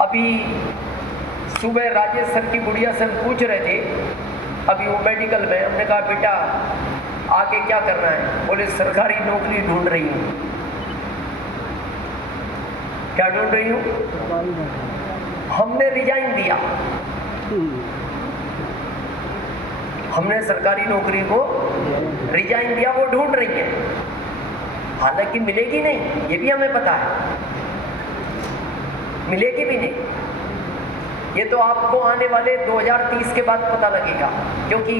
अभी सुबह राजेश सर की गुड़िया से पूछ रहे थे, अभी वो मेडिकल में, हमने कहा बेटा आगे क्या करना है? बोले सरकारी नौकरी ढूंढ रही हूँ। क्या ढूंढ रही हूँ? हमने रिजाइन दिया, हमने सरकारी नौकरी को रिजाइन दिया, वो ढूंढ रही है। हालांकि मिलेगी नहीं, ये भी हमें पता है, मिलेगी भी नहीं। ये तो आपको आने वाले 2030 के बाद पता लगेगा, क्योंकि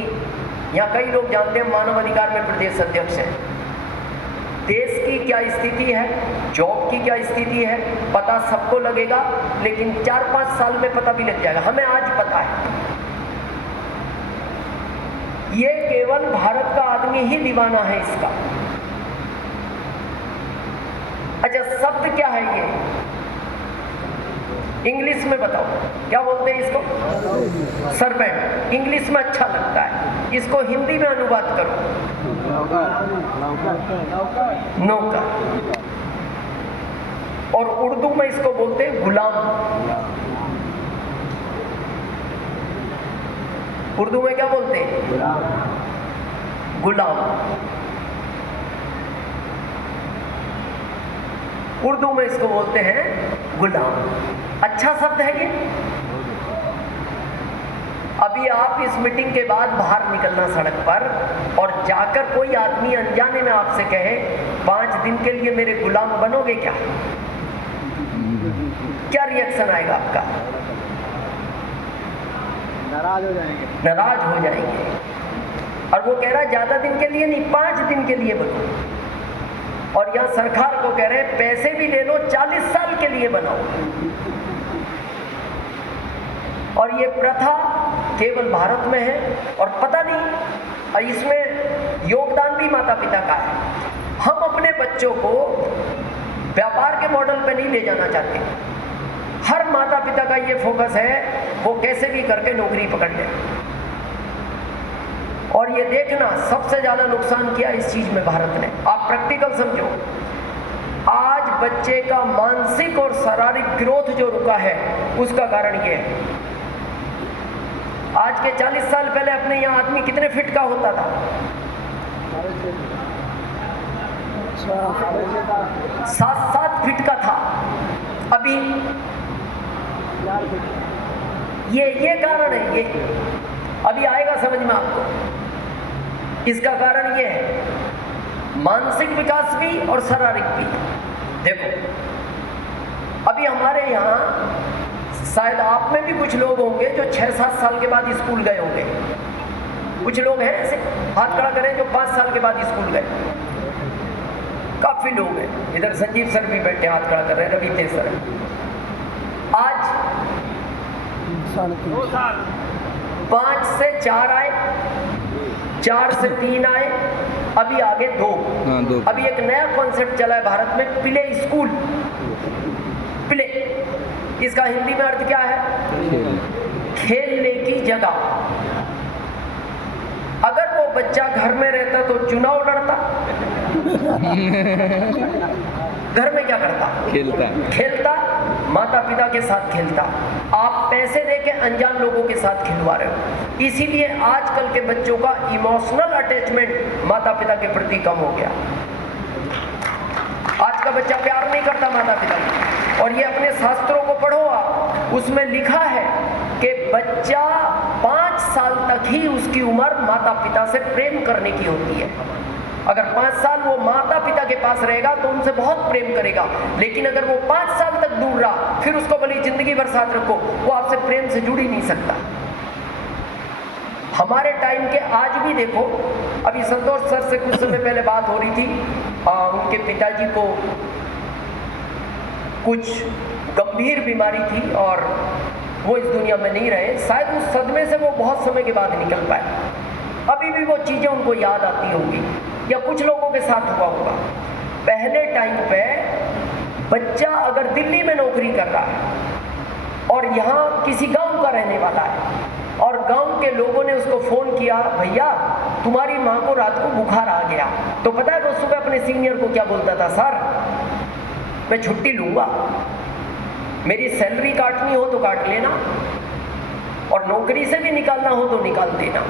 यहाँ कई लोग जानते हैं मानव अधिकार में प्रदेश अध्यक्ष है। देश की क्या स्थिति है, जॉब की क्या स्थिति है, पता सबको लगेगा, लेकिन 4-5 साल में पता भी लग जाएगा। हमें आज पता है। ये केवल भारत का आदमी ही दीवाना है इसका। अच्छा, शब्द क्या है ये? इंग्लिश में बताओ क्या बोलते हैं इसको? सर्वेंट। इंग्लिश में अच्छा लगता है, इसको हिंदी में अनुवाद करो। नौकर। और उर्दू में इसको बोलते हैं गुलाम। उर्दू में क्या बोलते हैं? गुलाम। उर्दू में इसको बोलते हैं गुलाम। अच्छा शब्द है ये। अभी आप इस मीटिंग के बाद बाहर निकलना सड़क पर, और जाकर कोई आदमी अनजाने में आपसे कहे 5 दिन के लिए मेरे गुलाम बनोगे क्या? क्या रिएक्शन आएगा आपका? नाराज हो जाएंगे। नाराज हो जाएंगे। और वो कह रहा है ज्यादा दिन के लिए नहीं, 5 दिन के लिए बनो। और यहाँ सरकार को कह रहे हैं पैसे भी ले लो, 40 साल के लिए बनाओ। और ये प्रथा केवल भारत में है, और पता नहीं, और इसमें योगदान भी माता पिता का है। हम अपने बच्चों को व्यापार के मॉडल पे नहीं ले जाना चाहते। हर माता पिता का ये फोकस है वो कैसे भी करके नौकरी पकड़ ले। और ये देखना सबसे ज्यादा नुकसान किया इस चीज में भारत ने। आप प्रैक्टिकल समझो, आज बच्चे का मानसिक और शारीरिक ग्रोथ जो रुका है उसका कारण ये है। आज के 40 साल पहले अपने यहाँ आदमी कितने फिट का होता था? 7-7 फिट का था। अभी ये कारण है। ये अभी आएगा समझ में आपको। इसका कारण ये है, मानसिक विकास भी और शारीरिक भी। देखो अभी हमारे यहाँ, शायद आप में भी कुछ लोग होंगे जो 6-7 साल के बाद स्कूल गए होंगे। कुछ लोग हैं ऐसे, हाथ खड़ा करें, जो 5 साल के बाद स्कूल गए। काफी लोग हैं। इधर संजीव सर भी बैठे हाथ खड़ा कर रहे हैं, रवि तेज सर। आज 5 से 4 आए, 4 से 3 आए, अभी आगे 2। अभी एक नया कॉन्सेप्ट चला है भारत में, प्ले स्कूल। प्ले, इसका हिंदी में अर्थ क्या है? खेलने की जगह। अगर वो बच्चा घर में रहता तो चुनाव लड़ता, घर में क्या करता? खेलता, माता पिता के साथ खेलता। आप पैसे देके अनजान लोगों के साथ खिलवा रहे हो। इसीलिए आजकल के बच्चों का इमोशनल अटैचमेंट माता पिता के प्रति कम हो गया। आज का बच्चा प्यार नहीं करता माता पिता को। और ये अपने शास्त्रों को पढ़ो आप, उसमें लिखा है कि बच्चा 5 साल तक ही उसकी उम्र माता पिता से प्रेम करने की होती है। अगर 5 साल वो माता पिता के पास रहेगा तो उनसे बहुत प्रेम करेगा, लेकिन अगर वो 5 साल तक दूर रहा, फिर उसको भले जिंदगी भर साथ रखो, वो आपसे प्रेम से जुड़ ही नहीं सकता। हमारे टाइम के आज भी देखो, अभी संतोष सर से कुछ समय पहले बात हो रही थी, उनके पिताजी को कुछ गंभीर बीमारी थी और वो इस दुनिया में नहीं रहे। शायद उस सदमे से वो बहुत समय के बाद निकल पाए। अभी भी वो चीज़ें उनको याद आती होंगी, या कुछ लोगों के साथ हुआ होगा। पहले टाइम पे बच्चा अगर दिल्ली में नौकरी कर रहा है और यहाँ किसी गांव का रहने वाला है, और गांव के लोगों ने उसको फ़ोन किया, भैया तुम्हारी माँ को रात को बुखार आ गया, तो पता है वो सुबह अपने सीनियर को क्या बोलता था? सर मैं छुट्टी लूँगा। मेरी सैलरी काटनी हो तो काट लेना, और नौकरी से भी निकालना हो तो निकाल देना,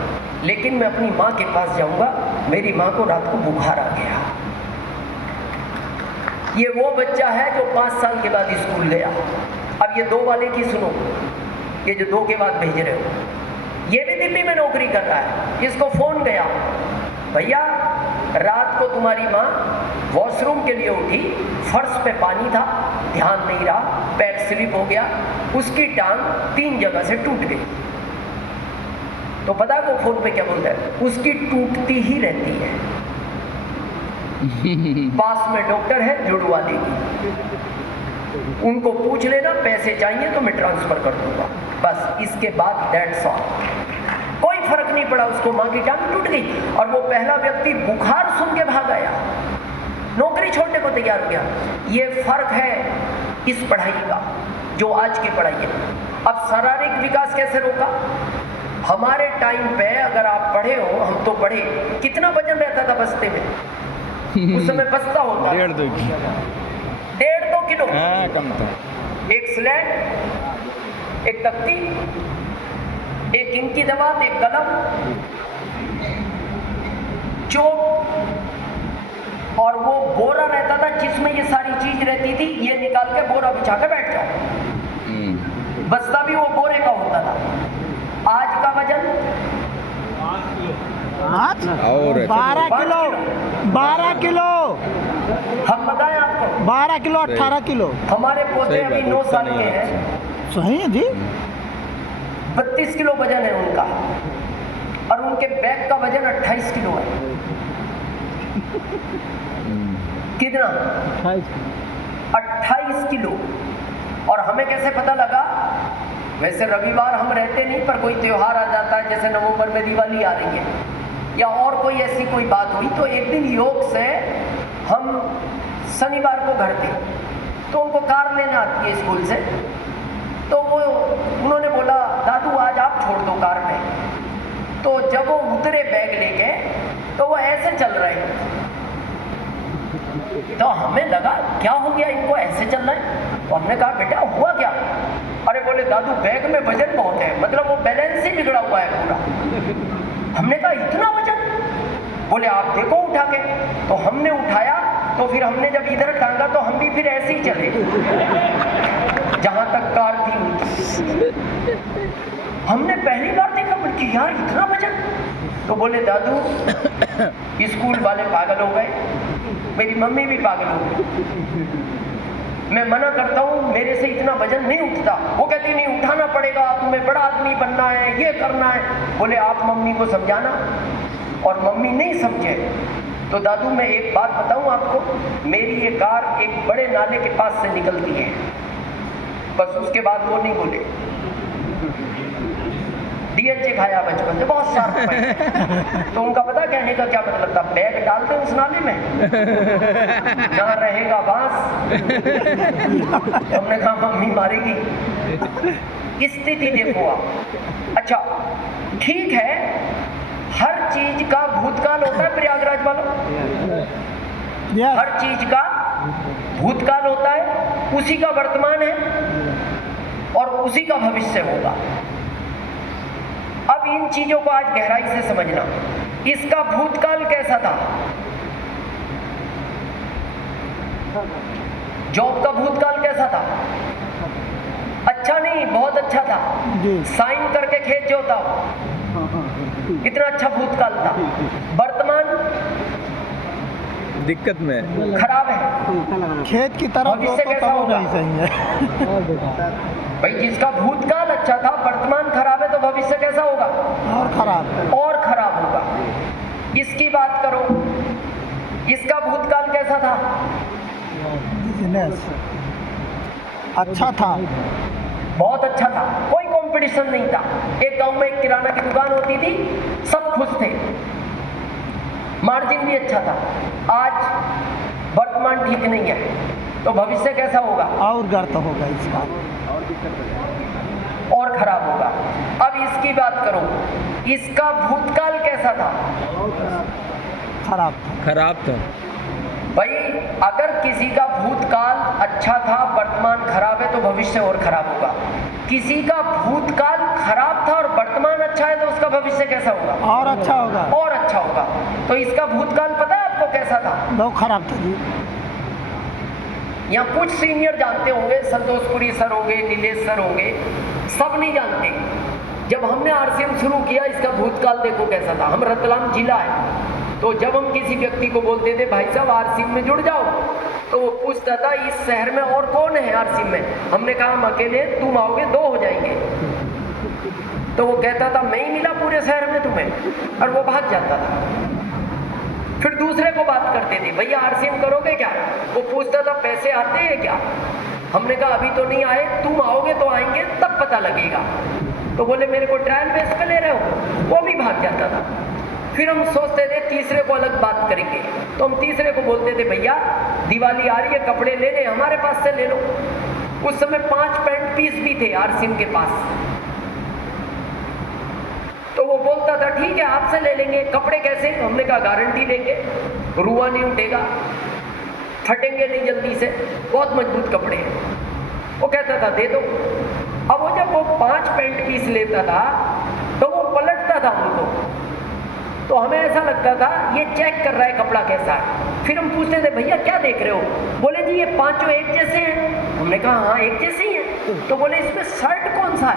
लेकिन मैं अपनी माँ के पास जाऊंगा। मेरी माँ को रात को बुखार आ गया। ये वो बच्चा है जो 5 साल के बाद स्कूल गया। अब ये 2 वाले की सुनो, ये जो 2 के बाद भेज रहे हो, ये भी दिल्ली में नौकरी कर रहा है। इसको फोन गया, भैया रात को तुम्हारी माँ वॉशरूम के लिए उठी, फर्श पे पानी था, ध्यान नहीं रहा, पैर स्लिप हो गया, उसकी टांग 3 जगह से टूट गई। तो पता है वो फोन पे क्या बोलता है? उसकी टूटती ही रहती है, पास में डॉक्टर है जुड़वा देगी, उनको पूछ लेना, पैसे चाहिए तो मैं ट्रांसफर कर दूंगा। बस इसके बाद दैट्स ऑल। कोई फर्क नहीं पड़ा, उसको माँ की टांग टूट गई और वो पहला व्यक्ति बुखार सुन के भाग आया, नौकरी छोड़ने को तैयार हो गया। ये फर्क है इस पढ़ाई का, जो आज की पढ़ाई है। अब शारीरिक विकास कैसे रोका? हमारे टाइम पे अगर आप पढ़े हो, हम तो पढ़े, कितना वजन रहता था बस्ते में? उस समय बस्ता होता 1.5-2 किलो। 1.5-2 किलो। हाँ, कम था। एक स्लेट, एक तख्ती, एक इंक की दवात, एक कलम, चौक, और वो बोरा रहता था जिसमें ये सारी चीज रहती थी। ये निकाल के बोरा बिछा के बैठ जाओ। बस्ता भी वो बोरे का होता था। आज का वजन और 12 किलो, 12 किलो, हम बताएं आपको, 12 किलो, 18 किलो। हमारे पोते सही अभी बात, 9 उतना साल नहीं के है। हैं, सही है जी। 32 किलो वजन है उनका, और उनके बैग का वजन 28 किलो है। कितना? 28 किलो। और हमें कैसे पता लगा? वैसे रविवार हम रहते नहीं, पर कोई त्योहार आ जाता है, जैसे नवंबर में दिवाली आ रही है, या और कोई ऐसी कोई बात हुई, तो एक दिन योग से हम शनिवार को घर थे, तो उनको कार लेने आती है स्कूल से, तो वो उन्होंने बोला दादू आज आप छोड़ दो कार में। तो जब वो उतरे बैग लेके, तो वो ऐसे चल रहे, तो हमें लगा क्या हो गया इनको, ऐसे चल रहा है। तो हमने कहा बेटा हुआ क्या? अरे बोले दादू बैग में वजन बहुत है, मतलब वो बैलेंस ही बिगड़ा हुआ है पूरा। हमने कहा इतना वजन? बोले आप देखो उठा के। तो हमने उठाया, तो फिर हमने जब इधर टांगा तो हम भी फिर ऐसे ही चले जहां तक कार थी उनकी। हमने पहली बार देखा, बोले यार इतना वजन। तो बोले दादू स्कूल वाले पागल हो गए, मेरी मम्मी भी पागल हो गई, मैं मना करता हूँ मेरे से इतना वजन नहीं उठता। वो कहती नहीं उठाना पड़ेगा, तुम्हें बड़ा आदमी बनना है, ये करना है। बोले आप मम्मी को समझाना, और मम्मी नहीं समझे। तो दादू मैं एक बात बताऊं आपको, मेरी ये कार एक बड़े नाले के पास से निकलती है, बस उसके बाद वो नहीं बोले। डीएचए खाया बचपन से, बहुत शार्प है। तो उनका पता कहने का क्या मतलब था? बैग डाल दे उस नाले में, ना रहेगा बांस। हमने कहा मम्मी मारेगी। स्थिति देखो आप। अच्छा ठीक है, हर चीज का भूतकाल होता है प्रयागराज वालों, हर चीज का भूतकाल होता है, उसी का वर्तमान है और उसी का भविष्य होगा। अब इन चीजों को आज गहराई से समझना। इसका भूतकाल कैसा था? जॉब का भूतकाल कैसा था? अच्छा नहीं, बहुत अच्छा था। साइन करके खेत जोताओ, इतना अच्छा भूतकाल था। वर्तमान दिक्कत में खराब है, खेत की तरफ भविष्य कैसा होगा? नहीं सही है। भाई जिसका भूतकाल अच्छा था, वर्तमान खराब है, तो भविष्य कैसा होगा? और खराब, और खराब होगा। इसकी बात करो, इसका भूतकाल कैसा था? बिजनेस अच्छा था, बहुत अच्छा था, कोई कंपटीशन नहीं था। एक गांव में एक किराना की दुकान होती थी, सब खुश थे, मार्जिन भी अच्छा था। आज वर्तमान ठीक नहीं है, तो भविष्य कैसा होगा? और गर्त होगा इसका, और खराब होगा। अब इसकी बात करो, इसका भूतकाल कैसा था? खराब था। खराब था। भाई अगर किसी का भूतकाल अच्छा था, वर्तमान खराब है, तो भविष्य और खराब होगा। किसी का भूतकाल खराब था और वर्तमान अच्छा है, तो उसका भविष्य कैसा होगा? और अच्छा होगा। और अच्छा होगा। तो इसका भूतकाल पता है आपको कैसा था? बहुत खराब था जी। यहाँ कुछ सीनियर जानते होंगे, संतोषपुरी सर होंगे, नीलेश सर होंगे, सब नहीं जानते। जब हमने आरसीएम शुरू किया, इसका भूतकाल देखो कैसा था। हम रतलाम जिला है, तो जब हम किसी व्यक्ति को बोलते थे भाई साहब आरसीएम में जुड़ जाओ, तो वो पूछता था इस शहर में और कौन है आरसीएम में। हमने कहा हम अकेले, तुम आओगे 2 हो जाएंगे। तो वो कहता था मैं ही मिला पूरे शहर में तुम्हें, और वो भाग जाता था। फिर दूसरे को बात करते थे, भैया आरसीएम करोगे क्या? वो पूछता था पैसे आते हैं क्या? हमने कहा अभी तो नहीं आए, तुम आओगे तो आएंगे, तब पता लगेगा। तो बोले मेरे को ट्रायल बेस पे ले रहे हो, वो भी भाग जाता था। फिर हम सोचते थे तीसरे को अलग बात करेंगे, तो हम तीसरे को बोलते थे भैया दिवाली आ रही है, कपड़े लेने हमारे पास से ले लो। उस समय 5 पैंट पीस भी थे आरसीएम के पास। तो वो बोलता था ठीक है आपसे ले लेंगे। कपड़े कैसे? हमने कहा गारंटी देंगे, रुआ नहीं उठेगा, फटेंगे नहीं जल्दी से, बहुत मजबूत कपड़े हैं। वो कहता था दे दो। अब वो जब वो 5 पैंट पीस लेता था तो वो पलटता था उनको, तो हमें ऐसा लगता था ये चेक कर रहा है कपड़ा कैसा है। फिर हम पूछते थे भैया क्या देख रहे हो? बोले जी ये 5 एक जैसे हैं। हमने कहा हाँ एक जैसे ही हैं। तो बोले इसमें शर्ट कौन सा है?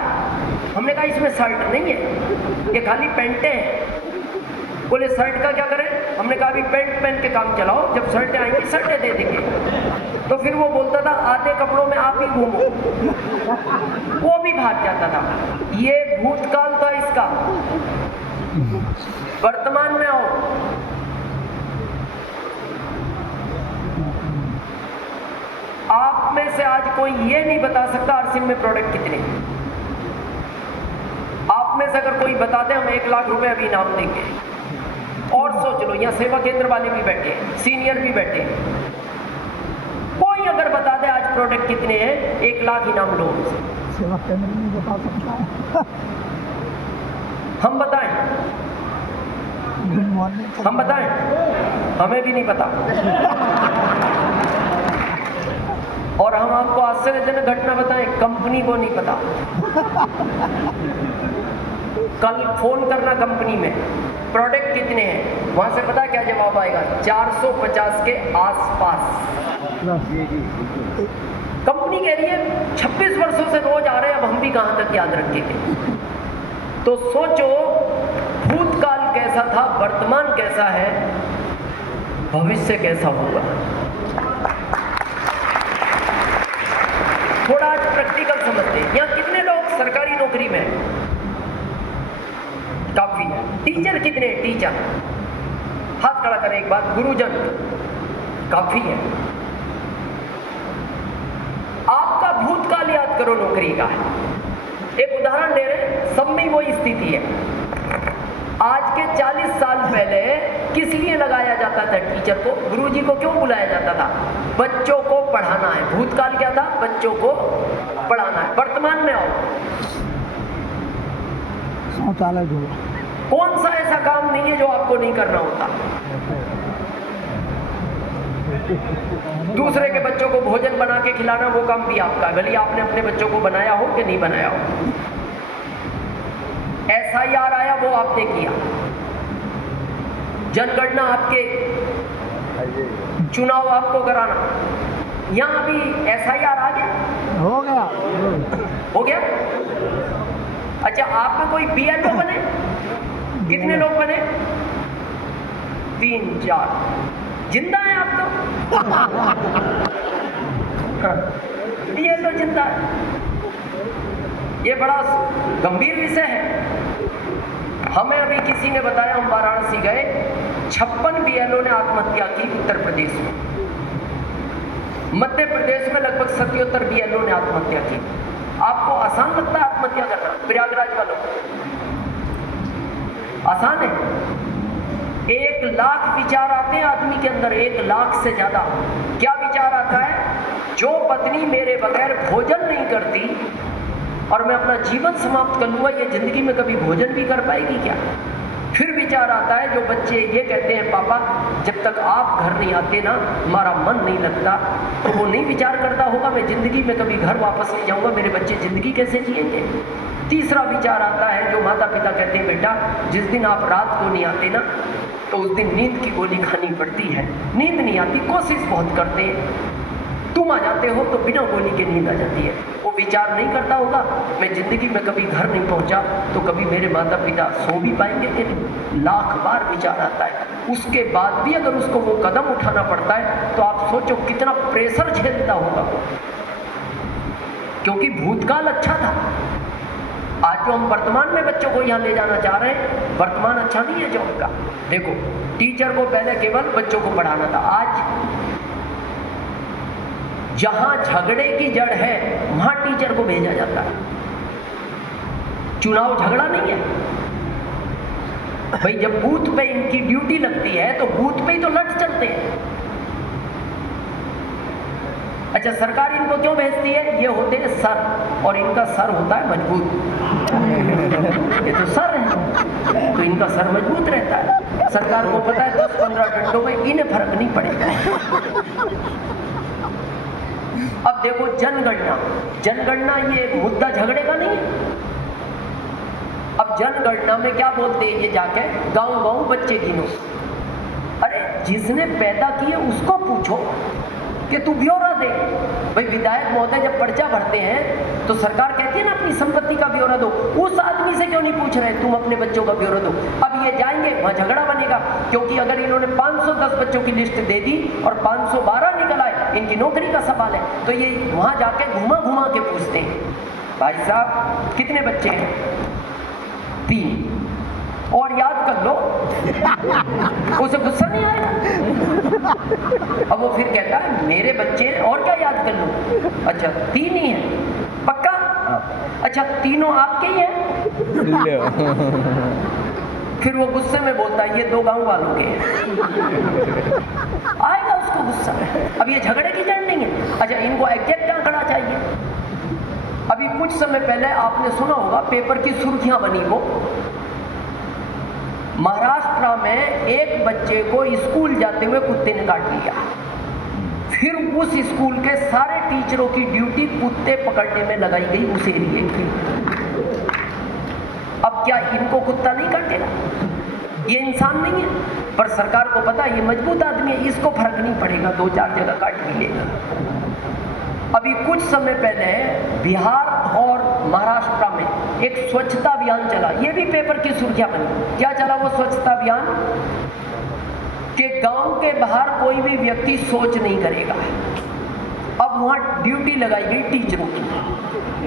हमने कहा इसमें शर्ट नहीं है, ये खाली पैंटें हैं। बोले शर्ट का क्या करें? हमने कहा अभी पैंट पहन के काम चलाओ, जब शर्टें आएंगी शर्टें दे देंगे। तो फिर वो बोलता था आधे कपड़ों में आप ही घूमो, वो भी भाग जाता था। ये भूतकाल था इसका। वर्तमान में आओ, आप में से आज कोई ये नहीं बता सकता आरसीएम में प्रोडक्ट कितने। आप में से अगर कोई बता दे हम 1 लाख रुपए अभी इनाम देंगे। और सोच लो यहाँ सेवा केंद्र वाले भी बैठे हैं, सीनियर भी बैठे हैं, कोई अगर बता दे आज प्रोडक्ट कितने हैं 1 लाख इनाम लो। सेवा केंद्र नहीं बता सकता है। हम बताएं? हम बताएं? हमें भी नहीं पता। और हम आपको आश्चर्यजनक घटना बताएं, कंपनी को नहीं पता। कल फोन करना कंपनी में, प्रोडक्ट कितने हैं, वहां से पता क्या जवाब आएगा? 450 के आसपास। कंपनी कह रही है 26 वर्षों से रोज आ रहे हैं, अब हम भी कहां तक याद रखेंगे। तो सोचो भूतकाल कैसा था, वर्तमान कैसा है, भविष्य कैसा होगा। थोड़ा आज प्रैक्टिकल समझते हैं। यहाँ कितने लोग सरकारी नौकरी में हैं? काफी है। टीचर कितने? टीचर हाथ खड़ा करें एक बार। गुरुजन काफी है। आपका भूतकाल याद करो नौकरी का। एक उदाहरण दे रहे, सब में वही स्थिति है। आज के 40 साल पहले किस लिए लगाया जाता था टीचर को? गुरुजी को क्यों बुलाया जाता था? बच्चों को पढ़ाना है। भूतकाल क्या था? बच्चों को पढ़ाना है। वर्तमान में आओ, शौचालय जो कौन सा ऐसा काम नहीं है जो आपको नहीं करना होता? दूसरे के बच्चों को भोजन बना के खिलाना, वो काम भी आपका, भले आपने अपने बच्चों को बनाया हो कि नहीं बनाया हो। SIR आया, वो आपने किया। जनगणना आपके, चुनाव आपको कराना। यहाँ अभी SIR आ गया? हो गया। हो गया? अच्छा, आप में कोई BLO बने? कितने लोग बने? 3-4। जिंदा है आप तो? BLO जिंदा है। ये बड़ा गंभीर विषय है। हमें अभी किसी ने बताया, हम वाराणसी गए, 56 BLO ने आत्महत्या की उत्तर प्रदेश में। मध्य प्रदेश में लगभग 77 BLO ने आत्महत्या की। आपको आसान लगता है आत्महत्या करना? प्रयागराज वालों आसान है? 1 लाख विचार आते हैं आदमी के अंदर, 1 लाख से ज्यादा। क्या विचार आता है? जो पत्नी मेरे बगैर भोजन नहीं करती और मैं अपना जीवन समाप्त कर लूंगा, ये जिंदगी में कभी भोजन भी कर पाएगी क्या? फिर विचार आता है, जो बच्चे ये कहते हैं पापा जब तक आप घर नहीं आते ना हमारा मन नहीं लगता, तो वो नहीं विचार करता होगा मैं ज़िंदगी में कभी घर वापस नहीं जाऊँगा, मेरे बच्चे ज़िंदगी कैसे जिएंगे। तीसरा विचार आता है, जो माता पिता कहते हैं बेटा जिस दिन आप रात को नहीं आते ना तो उस दिन नींद की गोली खानी पड़ती है, नींद नहीं आती, कोशिश बहुत करते हैं, तुम आ जाते हो तो बिना गोली के नींद आ जाती है। वो विचार नहीं करता होगा मैं ज़िंदगी में कभी घर नहीं पहुंचा तो कभी मेरे माता पिता सो भी पाएंगे कि नहीं। लाख बार विचार आता है, उसके बाद भी अगर उसको वो कदम उठाना पड़ता है तो आप सोचो कितना प्रेशर झेलता होगा वो, क्योंकि भूतकाल अच्छा था। आज जो हम वर्तमान में बच्चों को यहाँ ले जाना चाह रहे हैं, वर्तमान अच्छा नहीं है जो उनका। देखो टीचर को पहले केवल बच्चों को पढ़ाना था, आज जहां झगड़े की जड़ है वहां टीचर को भेजा जाता है। चुनाव झगड़ा नहीं है भाई, जब बूथ पे इनकी ड्यूटी लगती है तो बूथ पे ही तो लड़ चलते हैं। अच्छा सरकार इनको क्यों भेजती है, ये होते हैं सर, और इनका सर होता है मजबूत, ये तो सर है तो इनका सर मजबूत रहता है। सरकार को पता है 10-15 घंटों में इन्हें फर्क नहीं पड़ेगा। अब देखो जनगणना ये एक मुद्दा झगड़े का नहीं है। अब जनगणना में क्या बोलते हैं ये जाके गांव बच्चे गिनो। अरे जिसने पैदा किए उसको पूछो कि तू ब्यौरा दे। भाई विधायक महोदय जब पर्चा भरते हैं तो सरकार कहती है ना अपनी संपत्ति का ब्यौरा दो, उस आदमी से क्यों नहीं पूछ रहे तुम अपने बच्चों का ब्यौरा दो। अब ये जाएंगे वहाँ झगड़ा बनेगा, क्योंकि अगर इन्होंने 510 बच्चों की लिस्ट दे दी और 512 निकल आए, इनकी नौकरी का सवाल है, तो ये वहाँ जाके घुमा के पूछते हैं भाई साहब कितने बच्चे हैं, 3 और याद कर लो। उसे गुस्सा नहीं आएगा। अब वो फिर कहता है मेरे बच्चे हैं और क्या याद कर लो। अच्छा 3 ही हैं पक्का, अच्छा तीनों आपके ही हैं। फिर वो गुस्से में बोलता है ये 2 गांव वालों के हैं। आएगा उसको गुस्सा। अब ये झगड़े की जड़ नहीं है। अच्छा इनको एग्जैक्ट आंकड़ा चाहिए। अभी कुछ समय पहले आपने सुना होगा, पेपर की सुर्खियां बनी, वो महाराष्ट्र में एक बच्चे को स्कूल जाते हुए कुत्ते ने काट लिया। फिर उस स्कूल के सारे टीचरों की ड्यूटी कुत्ते पकड़ने में लगाई गई उस एरिए की। अब क्या इनको कुत्ता नहीं काटेगा, ये इंसान नहीं है, पर सरकार को पता है ये मजबूत आदमी है, इसको फर्क नहीं पड़ेगा, 2-4 जगह काट भी लेगा। अभी कुछ समय पहले बिहार और महाराष्ट्र में एक स्वच्छता अभियान चला, ये भी पेपर की सुर्खियां बनी। क्या चला वो स्वच्छता अभियान, कि गांव के बाहर कोई भी व्यक्ति शौच नहीं करेगा। अब वहां ड्यूटी लगाई गई टीचरों की।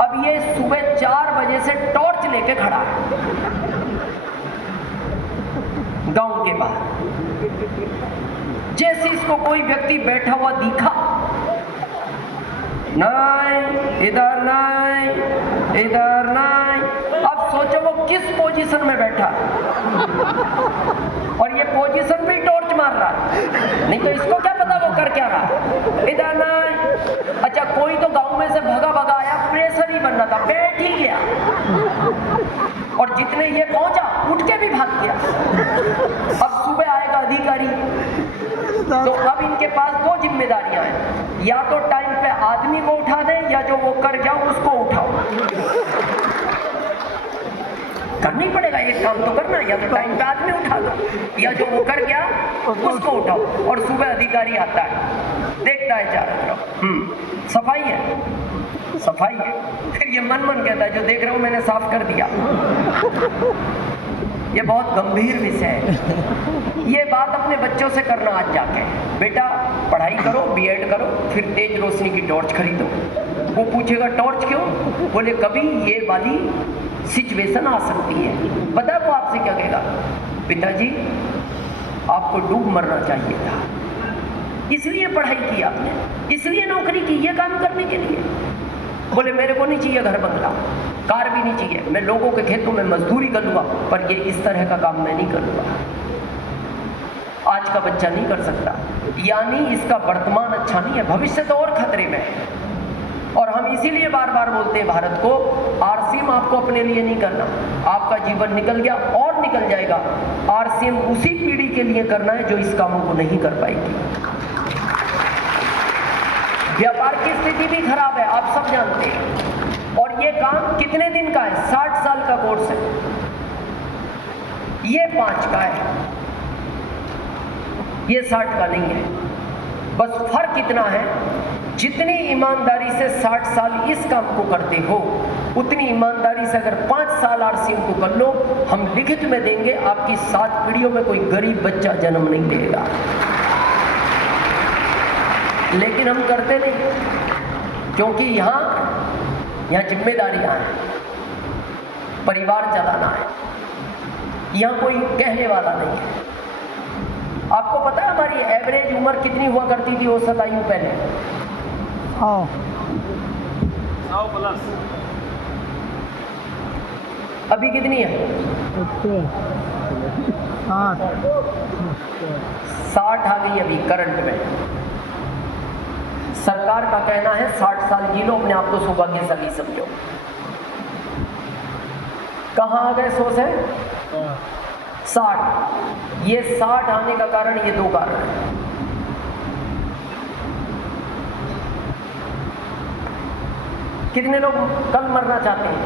अब ये सुबह 4 बजे से टॉर्च लेके खड़ा है गांव के बाहर। जैसे इसको कोई व्यक्ति बैठा हुआ दिखा, नहीं इधर नहीं, इधर नहीं। अब सोचो वो किस पोजीशन में बैठा और ये पोजीशन पे टॉर्च मार रहा है, नहीं तो इसको क्या पता वो कर क्या रहा। इधर नहीं। अच्छा कोई तो गांव में से भगा आया, प्रेशर ही बन रहा था, बैठ ही गया, और जितने ये पहुंचा उठ के भी भाग गया। अब सुबह आएगा अधिकारी, तो अब इनके पास 2 जिम्मेदारियां हैं, या तो टाइम पे आदमी को उठा दें या जो वो कर गया उसको उठाओ। करनी पड़ेगा, एक काम तो करना, या तो टाइम पे आदमी उठा दो या जो वो कर गया उसको उठाओ। और सुबह अधिकारी आता है, देखता है चारों तरफ सफाई है, फिर ये मन कहता है जो देख रहे हो मैंने साफ कर दिया। ये बहुत गंभीर विषय है। ये बात अपने बच्चों से करना आज जाके, बेटा पढ़ाई करो, बीएड करो, फिर तेज रोशनी की टॉर्च खरीदो। वो पूछेगा टॉर्च क्यों, बोले कभी ये वाली सिचुएशन आ सकती है। पता है वो आपसे क्या कहेगा, पिताजी आपको डूब मरना चाहिए था, इसलिए पढ़ाई की आपने, इसलिए नौकरी की, ये काम करने के लिए। बोले मेरे को नहीं चाहिए घर बंगला, कार भी नहीं चाहिए, मैं लोगों के खेतों में मजदूरी करूँगा, पर ये इस तरह का काम मैं नहीं करूँगा। आज का बच्चा नहीं कर सकता, यानी इसका वर्तमान अच्छा नहीं है, भविष्य तो और खतरे में है। और हम इसीलिए बार बार बोलते हैं भारत को, आरसीएम आपको अपने लिए नहीं करना, आपका जीवन निकल गया और निकल जाएगा, आरसीएम उसी पीढ़ी के लिए करना है जो इस कामों को नहीं कर पाएगी। व्यापार की स्थिति भी खराब है, आप सब जानते हैं, और ये काम कितने दिन का है? 60 साल का कोर्स है, ये 5 का है, ये 60 का नहीं है। बस फर्क इतना है, जितनी ईमानदारी से 60 साल इस काम को करते हो, उतनी ईमानदारी से अगर 5 साल आरसीएम को कर लो, हम लिखित में देंगे आपकी 7 पीढ़ियों में कोई गरीब बच्चा जन्म नहीं लेगा। लेकिन हम करते नहीं, क्योंकि यहाँ जिम्मेदारियां हैं, परिवार चलाना है, यहाँ कोई कहने वाला नहीं है। आपको पता है हमारी एवरेज उम्र कितनी हुआ करती थी औसत आयु पहले? 100 प्लस। अभी कितनी है? 60 आ गई अभी करंट में। सरकार का कहना है 60 साल जी लो, अपने आप को सौभाग्यशाली समझो। कहाँ आ गए 100 से 60? ये 60 आने का कारण ये 2 कारण है। कितने लोग कल मरना चाहते हैं?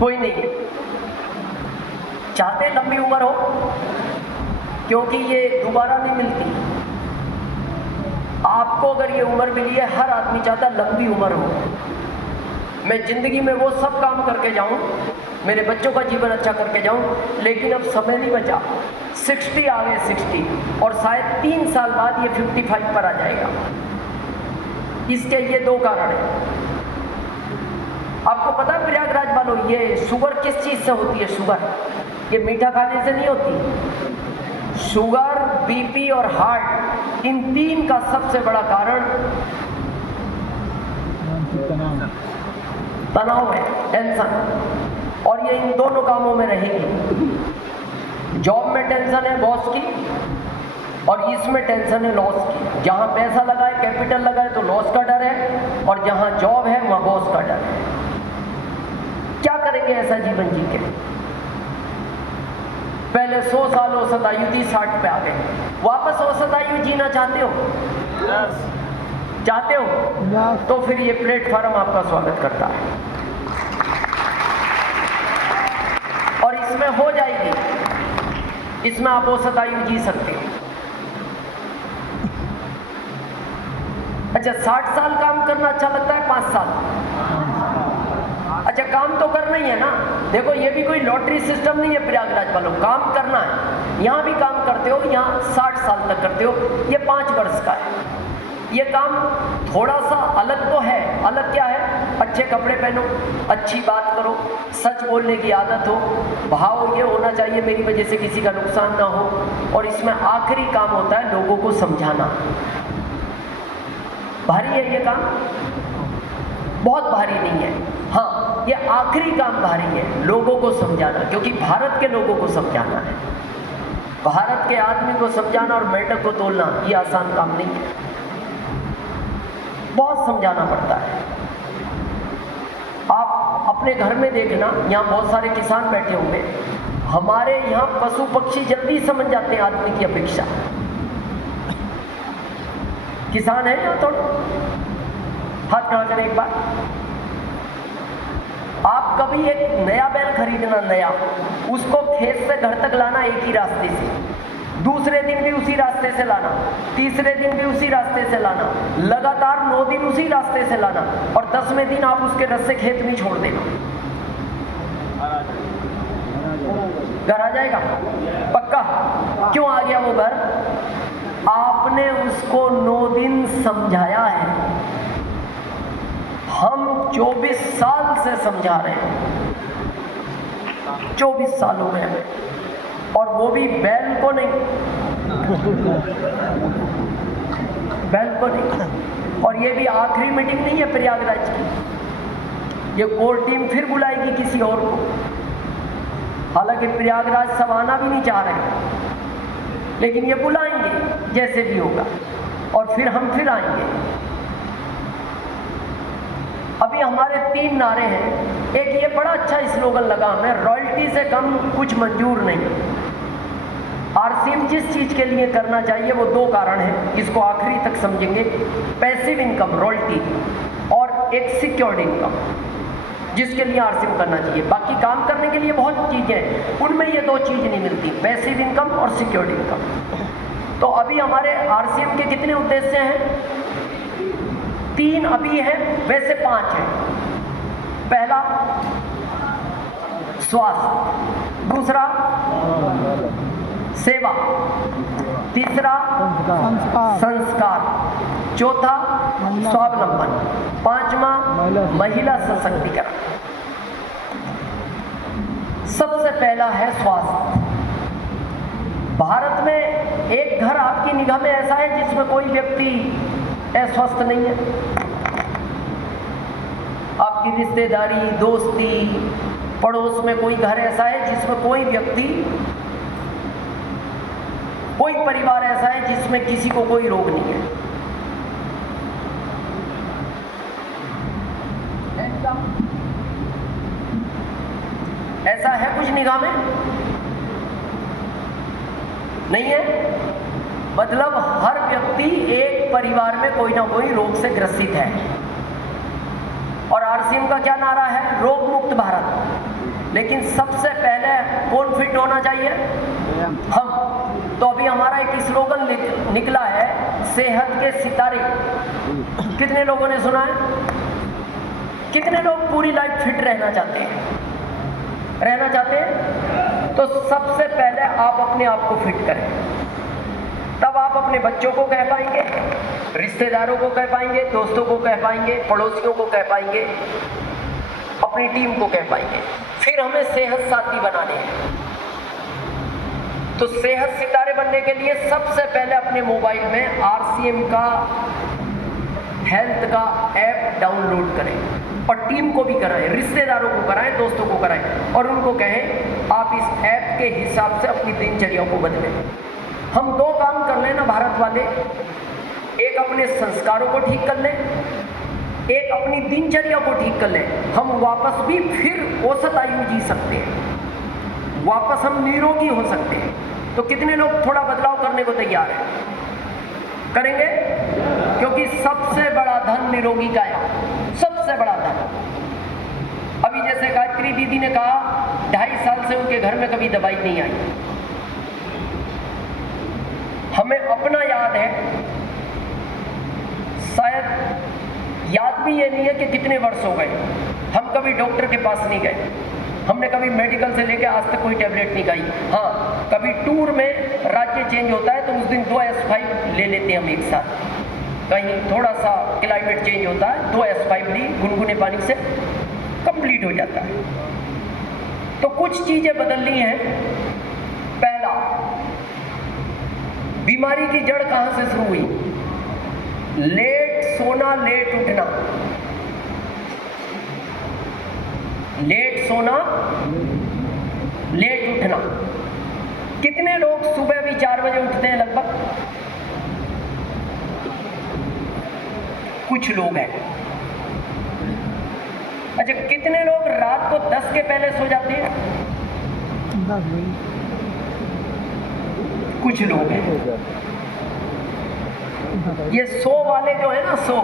कोई नहीं चाहते लंबी उम्र हो, क्योंकि ये दोबारा नहीं मिलती। आपको अगर ये उम्र मिली है, हर आदमी चाहता लंबी उम्र हो, मैं जिंदगी में वो सब काम करके जाऊं, मेरे बच्चों का जीवन अच्छा करके जाऊं, लेकिन अब समय नहीं बचा। 60 आ गए 60, और शायद 3 साल बाद ये 55 पर आ जाएगा। इसके ये 2 कारण हैं। आपको पता है प्रयागराज वालों, ये शुगर किस चीज से होती है? शुगर ये मीठा खाने से नहीं होती। शुगर, बीपी और हार्ट, इन 3 का सबसे बड़ा कारण तनाव है, टेंशन। और ये इन दोनों कामों में रहेगी। जॉब में टेंशन है बॉस की, और इसमें टेंशन है लॉस की। जहां पैसा लगाए, कैपिटल लगाए तो लॉस का डर है, और जहां जॉब है वहां बॉस का डर है। क्या करेंगे ऐसा जीवन जी के? पहले 100 साल औसत आयु थी, 60 पे आ गए। वापस औसत आयु जीना चाहते हो? चाहते हो? तो फिर ये प्लेटफॉर्म आपका स्वागत करता है, और इसमें हो जाएगी, इसमें आप औसत आयु जी सकते हो। अच्छा, 60 साल काम करना अच्छा लगता है? 5 साल? अच्छा, काम तो करना ही है ना। देखो, ये भी कोई लॉटरी सिस्टम नहीं है प्रयागराज वालों, काम करना है। यहाँ भी काम करते हो, यहाँ 60 साल तक करते हो। ये 5 वर्ष का है। ये काम थोड़ा सा अलग तो है। अलग क्या है? अच्छे कपड़े पहनो, अच्छी बात करो, सच बोलने की आदत हो, भाव ये होना चाहिए मेरी वजह से किसी का नुकसान ना हो। और इसमें आखिरी काम होता है लोगों को समझाना। भारी है ये काम? बहुत भारी नहीं है। हाँ, ये आखिरी काम भारी है, लोगों को समझाना, क्योंकि भारत के लोगों को समझाना है। भारत के आदमी को समझाना और मेंढक को तोलना ये आसान काम नहीं है, बहुत समझाना पड़ता है। आप अपने घर में देखना, यहाँ बहुत सारे किसान बैठे होंगे। हमारे यहाँ पशु पक्षी जल्दी समझ जाते हैं आदमी की अपेक्षा। किसान है यहाँ? थोड़ा हाथ खड़ा करें एक बार। आप कभी एक नया बैल खरीदना, नया, उसको खेत से घर तक लाना एक ही रास्ते से, दूसरे दिन भी उसी रास्ते से लाना, तीसरे दिन भी उसी रास्ते से लाना, लगातार 9 दिन उसी रास्ते से लाना, और 10वें दिन आप उसके रस्ते खेत में छोड़ देना। घर आ जाएगा पक्का? क्यों आ गया वो घर? आपने उसको 9 दिन समझाया है। हम 24 साल से समझा रहे हैं, 24 साल हो गए, और वो भी बैल को नहीं, बैल को नहीं। और ये भी आखिरी मीटिंग नहीं है प्रयागराज की, ये कोर टीम फिर बुलाएगी किसी और को। हालांकि प्रयागराज सब आना भी नहीं चाह रहे, लेकिन ये बुलाएंगे जैसे भी होगा। और फिर हम फिर आएंगे। अभी हमारे 3 नारे हैं। एक ये बड़ा अच्छा स्लोगन लगा हमें, रॉयल्टी से कम कुछ मंजूर नहीं। आरसीएम जिस चीज के लिए करना चाहिए वो 2 कारण हैं, इसको आखिरी तक समझेंगे। पैसिव इनकम रॉयल्टी और एक सिक्योर्ड इनकम, जिसके लिए आरसीएम करना चाहिए। बाकी काम करने के लिए बहुत चीजें हैं, उनमें ये 2 चीज नहीं मिलती, पैसिव इनकम और सिक्योर्ड इनकम। तो अभी हमारे आरसीएम के कितने उद्देश्य हैं? 3 अभी हैं, वैसे 5 हैं। पहला स्वास्थ्य, दूसरा सेवा, तीसरा संस्कार, चौथा स्वावलंबन, 5वां महिला सशक्तिकरण। सबसे पहला है स्वास्थ्य। भारत में एक घर आपकी निगाह में ऐसा है जिसमें कोई व्यक्ति अस्वस्थ नहीं है। आपकी रिश्तेदारी, दोस्ती, पड़ोस में कोई घर ऐसा है जिसमें कोई व्यक्ति, कोई परिवार ऐसा है जिसमें किसी को कोई रोग नहीं है। ऐसा है कुछ निगाह में? नहीं है। मतलब हर व्यक्ति एक परिवार में कोई ना कोई रोग से ग्रसित है। और आरसीएम का क्या नारा है? रोग मुक्त भारत। लेकिन सबसे पहले कौन फिट होना चाहिए? हम। तो अभी हमारा एक स्लोगन निकला है, सेहत के सितारे। कितने लोगों ने सुना है? कितने लोग पूरी लाइफ फिट रहना चाहते हैं? रहना चाहते हैं? तो सबसे पहले आप अपने आप को फिट करें, तब आप अपने बच्चों को कह पाएंगे, रिश्तेदारों को कह पाएंगे, दोस्तों को कह पाएंगे, पड़ोसियों को कह पाएंगे, अपनी टीम को कह पाएंगे। फिर हमें सेहत साथी बनाने हैं। तो सेहत सितारे बनने के लिए सबसे पहले अपने मोबाइल में आरसीएम का हेल्थ का ऐप डाउनलोड करें और टीम को भी कराएं, रिश्तेदारों को कराएं, दोस्तों को कराएं और उनको कहें आप इस ऐप के हिसाब से अपनी दिनचर्या को बदलें। हम 2 काम कर लें ना भारत वाले, एक अपने संस्कारों को ठीक कर लें, एक अपनी दिनचर्या को ठीक कर लें। हम वापस भी फिर औसत आयु जी सकते हैं, वापस हम निरोगी हो सकते हैं। तो कितने लोग थोड़ा बदलाव करने को तैयार हैं? करेंगे? क्योंकि सबसे बड़ा धन निरोगी काया, सबसे बड़ा धन। अभी जैसे गायत्री दीदी ने कहा 2.5 साल से उनके घर में कभी दवाई नहीं आई। हमें अपना याद है, शायद याद भी ये नहीं है कि कितने वर्ष हो गए हम कभी डॉक्टर के पास नहीं गए। हमने कभी मेडिकल से लेके आज तक कोई टैबलेट नहीं खाई। हाँ, कभी टूर में राज्य चेंज होता है तो उस दिन 2 S5 ले लेते हैं हम एक साथ। कहीं थोड़ा सा क्लाइमेट चेंज होता है, 2 S5 ली, गुनगुने पानी से कंप्लीट हो जाता है। तो कुछ चीजें बदलनी हैं। पहला, बीमारी की जड़ कहां से शुरू हुई? लेट सोना, लेट उठना। लेट सोना, लेट उठना। कितने लोग सुबह भी 4 बजे उठते हैं? लगभग कुछ लोग हैं। अच्छा, कितने लोग रात को 10 के पहले सो जाते हैं? 10 बजे। कुछ लोग हैं। ये 100 वाले जो है ना, 100,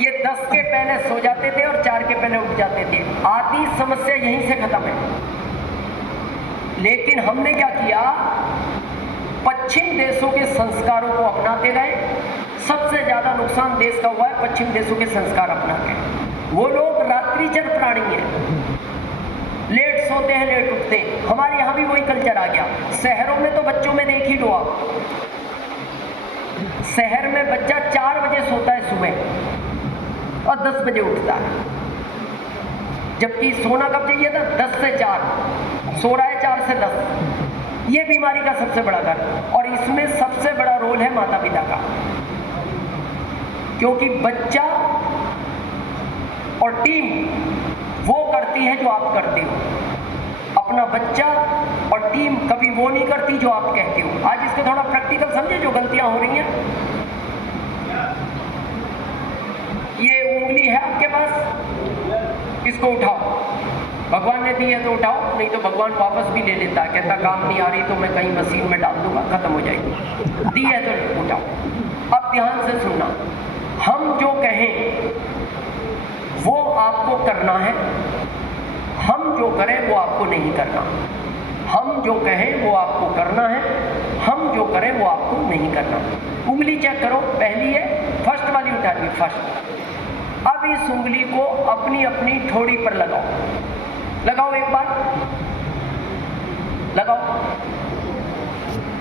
ये 10 के पहले सो जाते थे और 4 के पहले उठ जाते थे। आधी समस्या यहीं से खत्म है। लेकिन हमने क्या किया? पश्चिम देशों के संस्कारों को अपनाते गए। सबसे ज्यादा नुकसान देश का हुआ है पश्चिम देशों के संस्कार अपना के। वो लोग रात्रिचर प्राणी हैं, लेट सोते हैं, लेट उठते हैं। हमारे यहाँ भी वही कल्चर आ गया। शहरों में तो बच्चों में देख ही लो आप, शहर में बच्चा 4 बजे सोता है सुबह और 10 बजे उठता है, जबकि सोना कब चाहिए था? 10 से 4, सो रहा है 4 से 10। ये बीमारी का सबसे बड़ा कारण, और इसमें सबसे बड़ा रोल है माता पिता का, क्योंकि बच्चा और टीम वो करती है जो आप करते हो। अपना बच्चा और टीम कभी वो नहीं करती जो आप कहते हो। आज इसको थोड़ा प्रैक्टिकल समझे जो गलतियां हो रही हैं। ये उंगली है आपके पास, इसको उठाओ। भगवान ने दी है तो उठाओ, नहीं तो भगवान वापस भी ले लेता है, कहता काम नहीं आ रही तो मैं कहीं मशीन में डाल दूंगा, खत्म हो जाएगी। दी है तो उठाओ। अब ध्यान से सुनना, हम जो कहें वो आपको करना है, हम जो करें वो आपको नहीं करना। हम जो कहें वो आपको करना है, हम जो करें वो आपको नहीं करना। उंगली चेक करो, पहली है, फर्स्ट वाली उठाइए, फर्स्ट। अब इस उंगली को अपनी अपनी ठोड़ी पर लगाओ, लगाओ एक बार, लगाओ।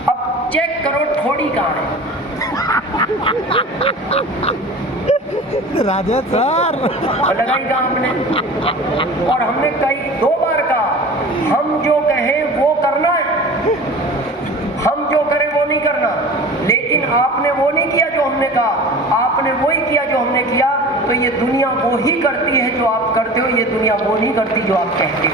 अब चेक करो ठोड़ी कहाँ है। राजा सर और लगाई कहाँ हमने, और हमने कई 2 बार कहा हम जो कहें वो करना है, हम जो करें वो नहीं करना। लेकिन आपने वो नहीं किया जो हमने कहा, आपने वही किया जो हमने किया। तो ये दुनिया वो ही करती है जो आप करते हो, ये दुनिया वो नहीं करती जो आप कहते हो।